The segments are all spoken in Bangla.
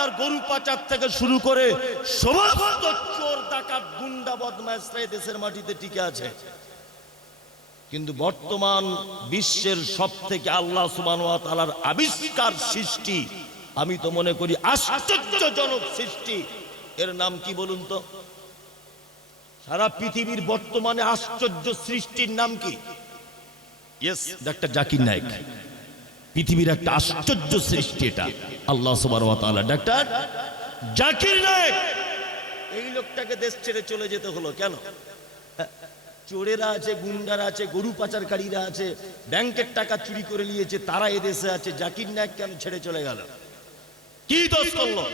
আপনার গরু পাচার থেকে শুরু করে সমস্ত চোর ডাকাত গুন্ডা বদমাইশরা দেশের মাটিতে টিকে আছে। কিন্তু বর্তমান বিশ্বের সবথেকে আল্লাহ সুবহানাহু ওয়া তাআলার আবিষ্কার সৃষ্টি, আমি তো মনে করি আশ্চর্যজনক সৃষ্টি, এর নাম কি বলুন তো? সারা পৃথিবীর বর্তমানে আশ্চর্য সৃষ্টির নাম কি? Yes, doctor Zakir Naik. পৃথিবীর একটা আশ্চর্য সৃষ্টি এটা, আল্লাহ সুবহানাহু ওয়া তাআলা। ডাক্তার জাকির নায়েক, এই লোকটাকে দেশ ছেড়ে চলে যেতে হলো কেন? চোরেরা আছে, গুন্ডারা আছে, গরু পাচারকারীরা আছে, ব্যাংকের টাকা চুরি করে নিয়েছে, তারা এদেশে আছে। জাকির নায়েক কেন ছেড়ে চলে গেল? কি দোষ করলো?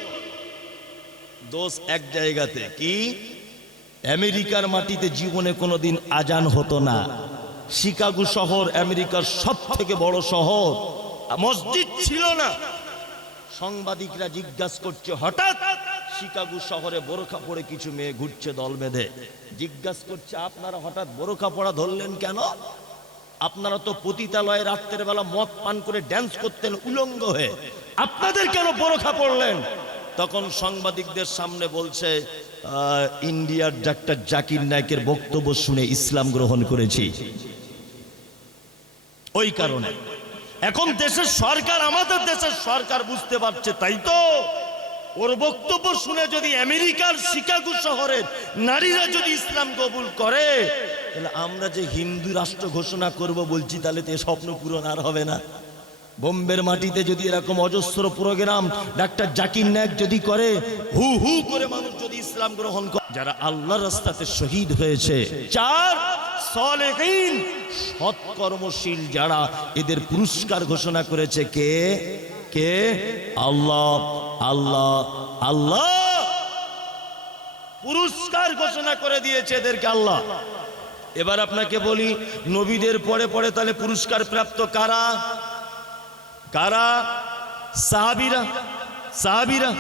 দোষ এক জায়গাতে, কি? আমেরিকার মাটিতে জীবনে কোনোদিন আজান হতো না। শিকাগো শহর আমেরিকার সব থেকে বড় শহর, মসজিদ ছিল না। সাংবাদিকরা জিজ্ঞাসা করছে, হঠাৎ শিকাগো শহরে বোরখা পরে কিছু মেয়ে ঘুরছে দল বেঁধে। জিজ্ঞাসা করছে, আপনারা হঠাৎ বোরখা পরা ধরলেন কেন? আপনারা তো পতিতালয়ে রাত্রের বেলা মদ পান করে ড্যান্স করতেন উলঙ্গ হয়ে, আপনাদের কেন বোরখা পরলেন? তখন সাংবাদিকদের সামনে বলছে, ইন্ডিয়ার ডাক্তার জাকির নায়েকের বক্তব্য শুনে ইসলাম গ্রহণ করেছি। ওই কারণে এখন দেশের সরকার, আমাদের দেশের সরকার বুঝতে পারছে, তাই তো ওর বক্তব্য শুনে যদি আমেরিকার শিকাগো শহরের নারীরা যদি ইসলাম কবুল করে, তাহলে আমরা যে হিন্দু রাষ্ট্র ঘোষণা করব বলছি, তাহলে তো স্বপ্ন পূরণ আর হবে না। বোম্বের মাটিতে যদি এরকম অজস্র প্রোগ্রাম ডাক্তার জাকির নায়েক যদি করে, হু হু করে মানুষ যদি ইসলাম গ্রহণ করে, যারা আল্লাহর রাস্তাতে শহীদ হয়েছে, চার সালেহীন সৎকর্মশীল যারা, এদের পুরস্কার ঘোষণা করেছে কে? কে? আল্লাহ। আল্লাহ আল্লাহ পুরস্কার ঘোষণা করে দিয়েছে এদেরকে আল্লাহ। এবার আপনাকে বলি, নবীদের পরে পরে তাহলে পুরস্কার প্রাপ্ত কারা? কারা? সাহাবীরা। সাহাবীরা,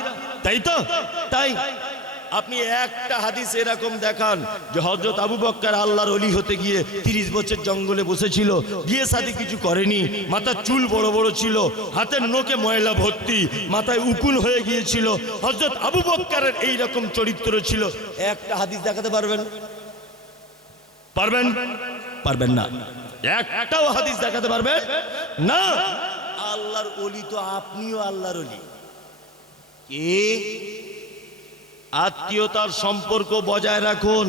তাই তো? তাই আপনি একটা হাদিস এরকম দেখান যে হযরত আবু বকর আল্লাহর ওলি হতে গিয়ে 30 বছর জঙ্গলে বসেছিল, বিয়ে শাদী কিছু করেনি, মাথার চুল বড় বড় ছিল, হাতের নোকে ময়লা ভর্তি, মাথায় উকুন হয়ে গিয়েছিল। হযরত আবু বকরের এই রকম চরিত্র ছিল। একটা হাদিস দেখাতে পারবেন? পারবেন? পারবেন না। একটাও হাদিস দেখাতে পারবেন না। আল্লাহর ওলি তো আপনিও আল্লাহর ওলি। কে? আত্মীয়তার সম্পর্ক বজায় রাখুন,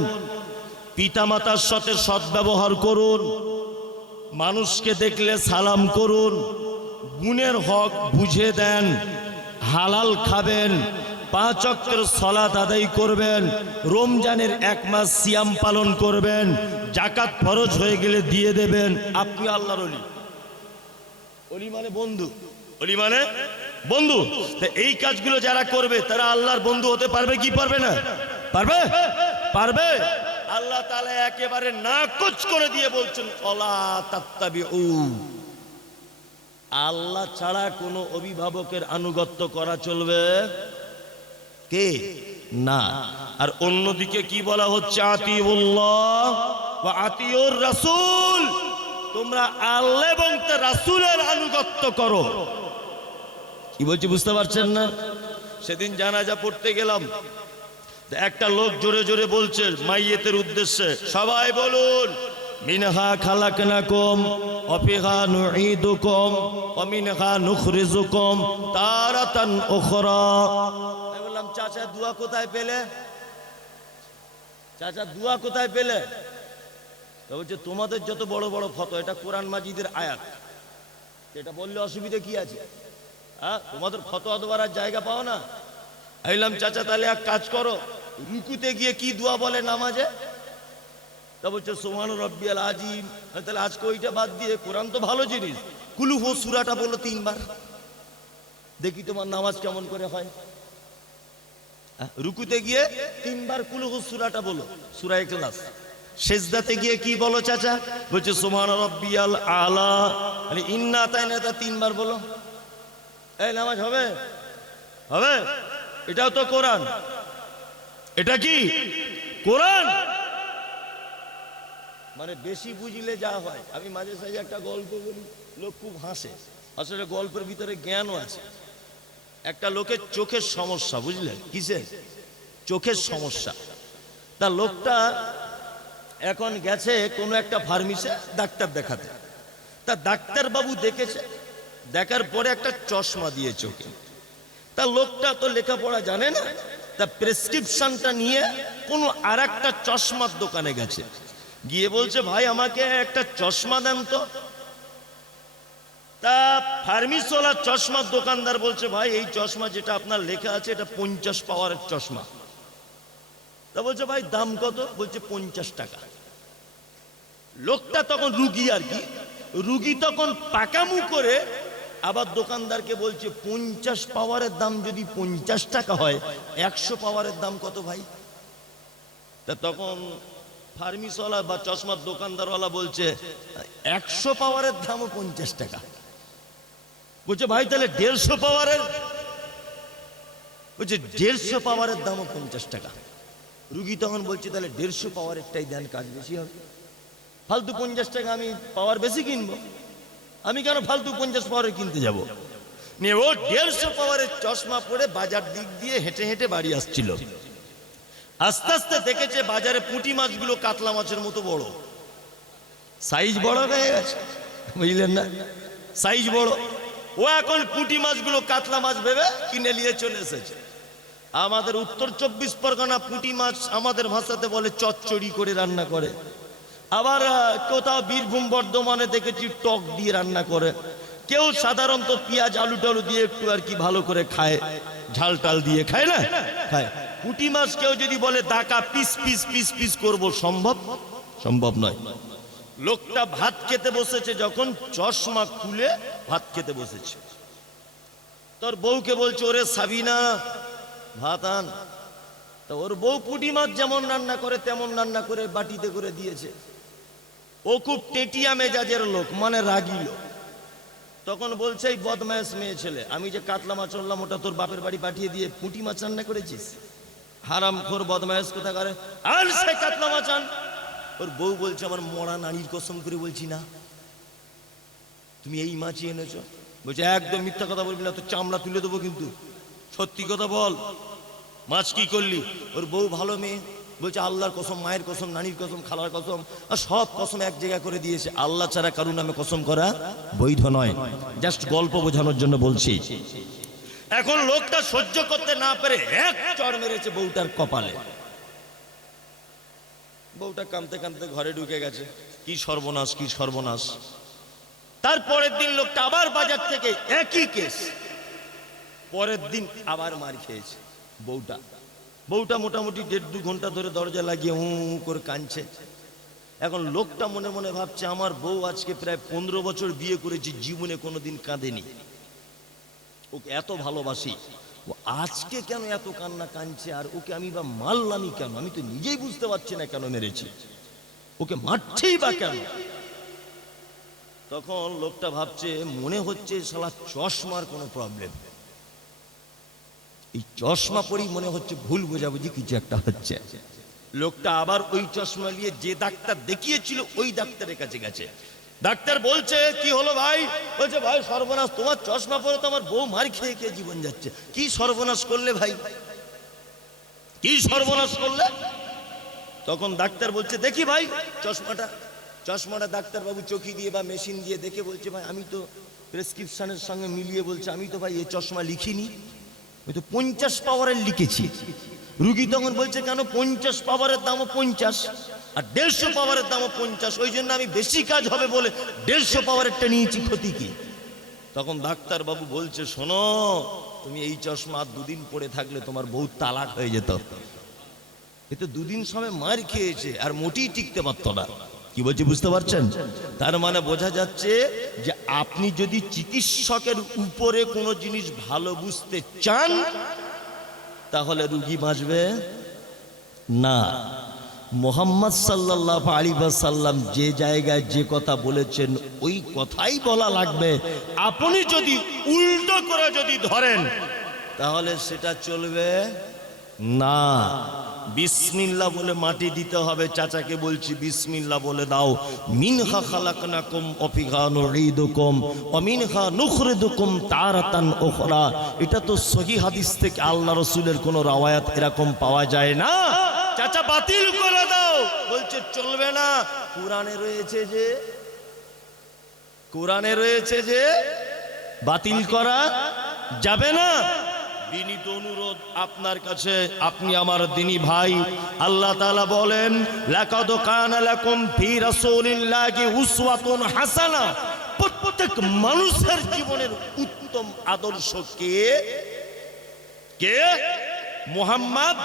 পিতামাতার সাথে সদ্ব্যবহার করুন, মানুষকে দেখলে সালাম করুন, গুণের হক বুঝে দেন, হালাল খাবেন, 5 ওয়াক্তের সালাত আদায় করবেন, রমজানের 1 মাস সিয়াম পালন করবেন, যাকাত ফরজ হয়ে গেলে দিয়ে দেবেন। আপনি আল্লাহর ওলি। ওলি মানে বন্ধু, ওলি মানে বন্ধু। এই কাজগুলো যারা করবে তারা আল্লাহর বন্ধু হতে পারবে কি পারবে না? পারবে? পারবে। আল্লাহ তাআলা একেবারে নাকচ করে দিয়ে বলছেন, ওয়ালা তাত্তাবিউ, আল্লাহ ছাড়া কোনো অভিভাবকের আনুগত্য করা চলবে কে না। আর অন্যদিকে কি বলা হচ্ছে? আতিউল্লাহ ওয়া আতিউর রাসূল, তোমরা আল্লাহ এবং তার রাসূলের আনুগত্য করো। কি বলছি বুঝতে পারছেন না? সেদিন জানাজা পড়তে গেলাম, একটা লোক জোরে জোরে বলছে মাইয়েতের উদ্দেশ্যে, সবাই বলুন, মিনহা খালাকনাকুম ওয়া ফিহা নুঈদুকুম ওয়া মিনহা নুখরিজুকুম তারাতান উখরা। আমি বললাম, চাচা দোয়া কোথায় পেলে? চাচা দোয়া কোথায় পেলে? বলছে, তোমাদের যত বড় বড় ফটো, এটা কোরআন মাজিদের আয়াত, এটা বললে অসুবিধা কি আছে? হ্যাঁ, তোমাদের ফতোয়া দেওয়ার জায়গা পাও না? আইলাম, চাচা তাহলে এক কাজ করো, রুকুতে গিয়ে কি দোয়া বলে নামাজে? তা বলছে সুবহান রাব্বিয়াল আযীম। তাহলে আজকে ওইটা বাদ দিয়ে, কোরআন তো ভালো জিনিস, কুল হু সূরাটা বলো 3 বার, দেখি তোমার নামাজ কেমন করে হয়। রুকুতে গিয়ে 3 বার কুল হু সূরাটা বলো, সূরা ইখলাস। সেজদাতে গিয়ে কি বলো চাচা? বলছে সুবহান রাব্বিয়াল আলা। মানে ইন্না আতাইনাটা 3 বার বলো। এই নামাজ হবে? হবে? এটাও তো কোরআন। এটা কি কোরআন? মানে বেশি বুঝলে যা হয়। আমি মাঝে সাঝে একটা গল্প বলি, লোক খুব হাসে, আসলে গল্পের ভিতরে জ্ঞানও আছে। একটা লোকের চোখের সমস্যা, বুঝলেন? কিসের? চোখের সমস্যা। তা লোকটা এখন গেছে কোনো একটা ফার্মেসিতে ডাক্তার দেখাতে। তা ডাক্তার বাবু দেখেছে, দেখার পরে একটা চশমা দিয়ে চোখে। তা লোকটা তো লেখাপড়া জানে না, তা প্রেসক্রিপশনটা নিয়ে কোনো আর একটা চশমার দোকানে গেছে, গিয়ে বলছে ভাই আমাকে একটা চশমা দেন তো। তা ফার্মেসিওয়ালা চশমার দোকানদার বলছে ভাই এই চশমা যেটা আপনার লেখা আছে এটা 50 পাওয়ারের চশমা। তা বলছে ভাই দাম কত? বলছে 50 টাকা। লোকটা তখন রুগী, আর কি রুগী তখন পাকামু করে আবার দোকানদারকে বলছে 50 পাওয়ারের দাম যদি 50 টাকা হয়, 100 পাওয়ারের দাম কত ভাই? তা তখন ফার্মেসিওয়ালা বা চশমার দোকানদারওয়ালা বলছে 100 পাওয়ারের দামও 50 টাকা। বলছে ভাই তাহলে 150 পাওয়ারের? বলছে 150 পাওয়ারের দামও 50 টাকা। রুগী তখন বলছে তাহলে 150 পাওয়ারেরটাই দেন, কাজ বেশি হবে। ফালতু 50 টাকা আমি পাওয়ার বেশি কিনবো, আমি কেন ফালতু 50 পাওয়ারের কিনতে যাব? নিয়ে ও 150 পাওয়ারের চশমা পরে বাজার দিক দিয়ে হেঁটে হেঁটে বাড়ি আসছিল। আস্তে আস্তে দেখেছে বাজারে পুঁটি মাছগুলো কাতলা মাছের মতো বড়, সাইজ বড় হয়ে গেছে, বুঝলেন না? সাইজ বড়। ও এখন পুঁটি মাছগুলো কাতলা মাছ ভেবে কিনে নিয়ে চলে এসেছে। আমাদের উত্তর 24 পরগনা পুঁটি মাছ আমাদের ভাষাতে বলে চচ্চড়ি করে রান্না করে, আবার কোথাও বীরভূম বর্ধমানে দেখেছি টক দিয়ে রান্না করে, কেউ সাধারণত পেঁয়াজ আলু টালু দিয়ে একটু আর কি ভালো করে খায়, ঝাল টাল দিয়ে খায় না, খায়। পুঁটি মাছ কেউ যদি বলে দাকা পিস পিস পিস পিস করবো, সম্ভব নয়। লোকটা ভাত খেতে বসেছে, যখন চশমা খুলে ভাত খেতে বসেছে, তোর বউকে বলছে ওরে সাবিনা ভাত আন। তা ওর বউ পুঁটি মাছ যেমন রান্না করে তেমন রান্না করে বাটিতে করে দিয়েছে। ও খুব টেটিয়া মেজাজের লোক, মানে রাগী লোক। তখন বলছে এই বদমাইশ মেয়ে ছেলে, আমি যে কাতলা মাছ আনলাম ওটা তোর বাপের বাড়ি পাঠিয়ে দিয়ে পুঁটি মাছ রান্না করেছিস? হারামখোর বদমাইশ কোথাকারে, আন সে কাতলা মাছ আন। ওর বউ বলছে আমার মরা নানির কসম করে বলছি না, তুমি এই মাছই এনেছো। বলছে একদম মিথ্যা কথা বলবি না, তো চামড়া তুলে দেবো, কিন্তু সত্যি কথা বল, মাছ কি করলি? ওর বউ ভালো মেয়ে, বলছে আল্লাহর কসম, মায়ের কসম, নানির কসম, খালার কসম, আর সব কসম এক জায়গা করে দিয়েছে। আল্লাহ ছাড়া কারুর নামে কসম করা বৈধ নয়, জাস্ট গল্প বোঝানোর জন্য বলছি। এখন লোকটা সহ্য করতে না পেরে এক চড় মেরেছে বউটার কপালে। বউটা কাঁদতে কাঁদতে ঘরে ঢুকে গেছে। কি সর্বনাশ, কি সর্বনাশ। তারপরের দিন লোকটা আবার বাজার থেকে একই কেস, পরের দিন আবার মার খেয়েছে বউটা মোটামুটি 1.5-2 ঘন্টা ধরে দরজা লাগিয়ে করে কাঁদছে। এখন লোকটা মনে মনে ভাবছে আমার বউ আজকে প্রায় 15 বছর বিয়ে করেছি, জীবনে কোনোদিন কাঁদেনি, ওকে এত ভালোবাসি, ও আজকে কেন এত কান্না কাঁদছে? আর ওকে আমি বা মারলামই কেন? আমি তো নিজেই বুঝতে পারছি না কেন মেরেছি, ওকে মারছেই বা কেন? তখন লোকটা ভাবছে মনে হচ্ছে শালা চশমার কোনো প্রবলেম, এই চশমা পরেই মনে হচ্ছে ভুল বোঝাবুঝি কিছু একটা হচ্ছে। লোকটা আবার ওই চশমা নিয়ে যে ডাক্তার দেখিয়েছিল ওই ডাক্তারের কাছে গেছে। ডাক্তার বলছে কি হলো ভাই? বলছে ভাই সর্বনাশ, তোমার চশমা পরে তো আমার বউ মার খেয়ে খেয়ে জীবন যাচ্ছে। কি সর্বনাশ করলে ভাই, কি সর্বনাশ করলে? তখন ডাক্তার বলছে দেখি ভাই চশমাটা ডাক্তারবাবু চোখি দিয়ে বা মেশিন দিয়ে দেখে বলছে ভাই আমি তো প্রেসক্রিপশনের সঙ্গে মিলিয়ে বলছে আমি তো ভাই এই চশমা লিখিনি, আমি তো 50 পাওয়ারের লিখেছি। রুগী তখন বলছে কেন 50 পাওয়ারের দামও 50 আর 150 পাওয়ারের দামও 50, ওই জন্য আমি বেশি কাজ হবে বলে 150 পাওয়ারেরটা নিয়েছি, ক্ষতি কি? তখন ডাক্তার বাবু বলছে শোনো, তুমি এই চশমা 2 দিন পরে থাকলে তোমার বউ তালাক হয়ে যেত। এতে 2 দিন সময় মার খেয়েছে আর মোটেই টিকতে পারতো না। কি বলছে বুঝতে পারছেন? তার মানে বোঝা যাচ্ছে যে আপনি যদি চিকিৎসকের উপরে কোনো জিনিস ভালো বুঝতে চান তাহলে রুগী বাঁচবে না। মুহাম্মদ সাল্লাল্লাহু আলাইহি ওয়াসাল্লাম যে জায়গায় যে কথা বলেছেন ওই কথাই বলা লাগবে। আপনি যদি উল্টো করে যদি ধরেন তাহলে সেটা চলবে না, বিসমিল্লাহ বলে মাটি দিতে হবে। চাচাকে বলছি বিসমিল্লাহ বলে দাও। মিনহা খালাকনাকুম ওয়া ফিহা নুঈদুকুম ওয়া মিনহা নুখরিজুকুম তারাতান উখরা। এটা তো সহিহ হাদিস থেকে আল্লাহ রাসূলের কোন রওয়ায়াত এরকম পাওয়া যায় না। চাচা বাতিল করে দাও, বলছে চলবে না। কোরআনে রয়েছে যে, কোরআনে রয়েছে যে বাতিল করা যাবে না। বিনীত অনুরোধ আপনার কাছে, আপনি আমার দ্বীনী ভাই। আল্লাহ তাআলা বলেন লাকাদ কানা লাকুম ফি রাসূলিল্লাহি উসওয়াতুন হাসানা। প্রত্যেক মানুষের জীবনের উত্তম আদর্শ কে? কে? মুহাম্মদ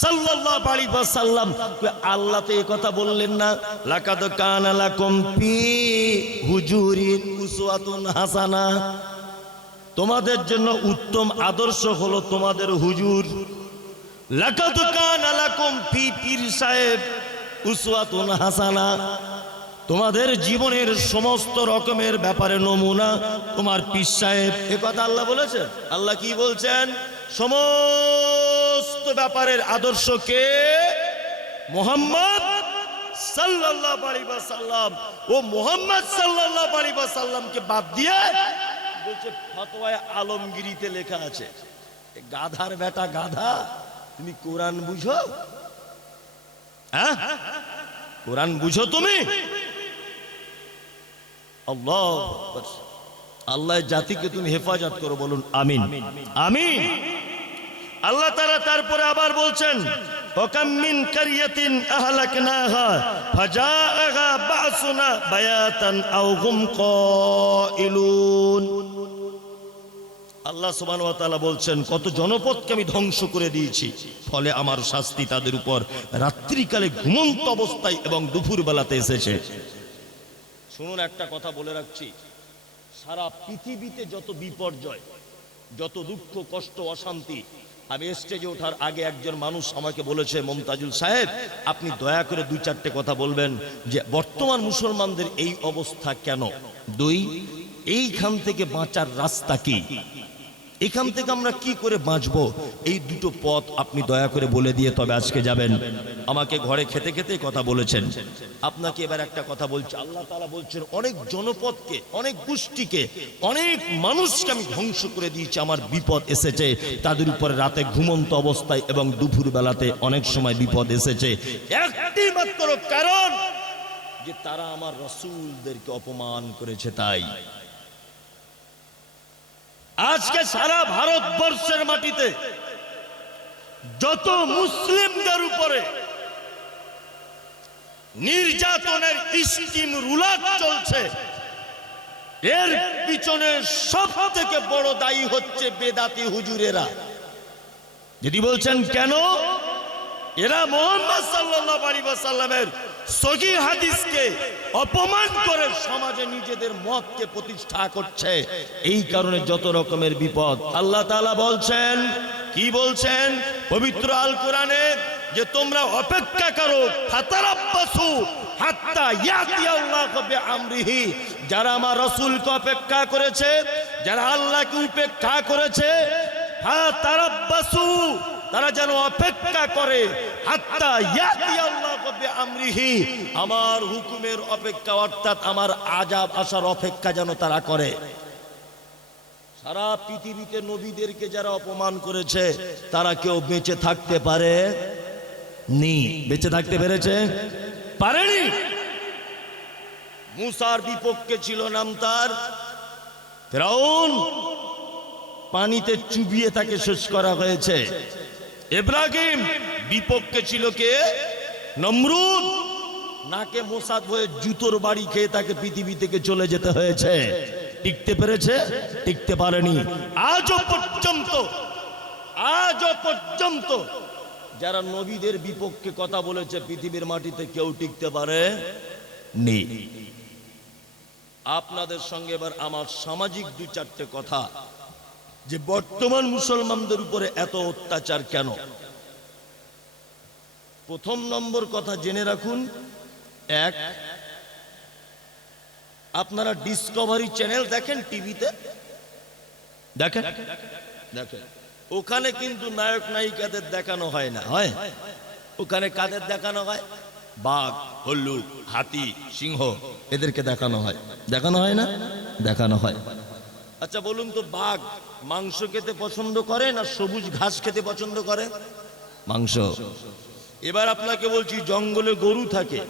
সাল্লাল্লাহু আলাইহি ওয়াসাল্লাম। আল্লাহ তো এই কথা বললেন না, লাকাদ কানা লাকুম ফি হুজুরিন উসওয়াতুন হাসানা। তোমাদের জন্য উত্তম আদর্শ হলো তোমাদের হুজুর। লাকাদ কানা লাকুম ফি পীর সাহেব উসওয়াতুন হাসানা। তোমাদের জীবনের সমস্ত রকমের ব্যাপারে নমুনা তোমার পীর সাহেব। এ কথা আল্লাহ বলেছেন। আল্লাহ কি বলছেন? সমস্ত ব্যাপারের আদর্শ কে? মুহাম্মদ সাল্লাল্লাহু আলাইহি ওয়াসাল্লাম। ও মুহাম্মদ সাল্লাল্লাহু আলাইহি ওয়াসাল্লামকে বাদ দিয়ে বলছে ফতোয়ায়ে আলমগীরিতে লেখা আছে। গাধার বেটা গাধা, তুমি কোরআন বুঝো? হ্যাঁ, কোরআন বুঝো তুমি? আল্লাহ আকবার। আল্লাহ জাতিকে তুমি হেফাজত করো, বলুন আমিন আমিন। আল্লাহ তাআলা তারপরে আবার বলছেন ওয়াকাম মিন কারিয়াতিন আহলাকনাহা ফাজাআহা বাসুনা বায়াতান আও হুম কাইলুন। আল্লাহ সুবহানাহু ওয়া তাআলা বলছেন কত জনপদকে আমি ধ্বংস করে দিয়েছি, ফলে আমার শাস্তি তাদের উপর রাত্রিকালে ঘুমন্ত অবস্থায় এবং দুপুর বেলাতে এসেছে। শুনুন, একটা কথা বলে রাখছি, সারা পৃথিবীতে যত বিপর্যয়, যত দুঃখ কষ্ট অশান্তি, আমি স্টেজে ওঠার আগে একজন মানুষ আমাকে বলেছে, মমতাজুল সাহেব আপনি দয়া করে দুই চারটে কথা বলবেন যে বর্তমান মুসলমানদের এই অবস্থা কেন, দুই এইখান থেকে বাঁচার রাস্তা কি, এখান থেকে আমরা কি করে বাঁচবো, এই দুটো পথ আপনি দয়া করে বলে দিয়ে তবে আজকে যাবেন। আমাকে ঘরে খেতে খেতে কথা বলেছেন। আপনাকে এবার একটা কথা বলছি, আল্লাহ তাআলা বলছেন অনেক জনপদকে, অনেক গোষ্ঠীকে, অনেক মানুষকে আমি ধ্বংস করে দিয়েছি, আমার বিপদ এসেছে তাদের উপরে রাতে ঘুমন্ত অবস্থায় এবং দুপুর বেলাতে অনেক সময় বিপদ এসেছে, একটি মাত্র কারণ যে তারা আমার রাসূলদেরকে অপমান করেছে। তাই আজকে সারা ভারতবর্ষের মাটিতে যত মুসলিমদের উপরে নির্যাতনের স্কিম রুলার চলছে, এর পিছনে সব থেকে বড় দায়ী হচ্ছে বেদাতি হুজুরেরা। যদি বলছেন কেন, এরা মুহাম্মদ সাল্লাল্লাহু আলাইহি ওয়াসাল্লামের সহিহ হাদিসকে অপমান করে সমাজে নিজেদের মতকে প্রতিষ্ঠা করছে, এই কারণে যত রকমের বিপদ। আল্লাহ তাআলা বলছেন, কি বলছেন পবিত্র আল কোরআনে, যে তোমরা অপেক্ষা করো, ফাতারাব্বাসু হাত্তা ইয়াতি আল্লাহু বিআমরিহি। যারা আমার রাসূলকে অপেক্ষা করেছে, যারা আল্লাহকে উপেক্ষা করেছে, ফাতারাব্বাসু তারা যেন অপেক্ষা করে, হাত্তা ইয়াতি আল্লাহু বিআমরিহি, আমার হুকুমের অপেক্ষা, অর্থাৎ আমার আযাব আসার অপেক্ষা যেন তারা করে। সারা পৃথিবীতে নবীদেরকে যারা অপমান করেছে তারা কেউ বেঁচে থাকতে পারে নি? বেঁচে থাকতে পেরেছে? পারেনি। মুসার বিপক্ষে ছিল নাম তার ফিরআউন, পানিতে চুবিয়ে তাকে শেষ করা হয়েছে। ইব্রাহিম বিপক্ষে ছিল কে? নমরুদ, নাকে মোসাদ হয়ে জুতোর বাড়ি খেয়ে তাকে পৃথিবী থেকে চলে যেতে হয়েছে। টিকতে পেরেছে? টিকতে পারেনি। আজও পর্যন্ত যারা নবীদের বিপক্ষে কথা বলেছে পৃথিবীর মাটিতে কেউ টিকতে পারে নি। আপনাদের সঙ্গে এবার আমার সামাজিক দুই চারটে কথা, যে বর্তমান মুসলমানদের উপরে এত অত্যাচার কেন। প্রথম নম্বর কথা জেনে রাখুন, এক, আপনারা ডিসকভারি চ্যানেল দেখেন, টিভিতে দেখেন, দেখেন ওখানে কিন্তু নায়ক নায়িকাদের দেখানো হয় না, হয়? ওখানে কাদের দেখানো হয়? বাঘ, হল্লুক, হাতি, সিংহ, এদেরকে দেখানো হয়। দেখানো হয় না? দেখানো হয়। আচ্ছা বলুন তো, বাঘ মাংস খেতে পছন্দ করে না সবুজ ঘাস খেতে পছন্দ করে? মাংস। এবার আপনাকে বলছি, জঙ্গলে গরু থাকে,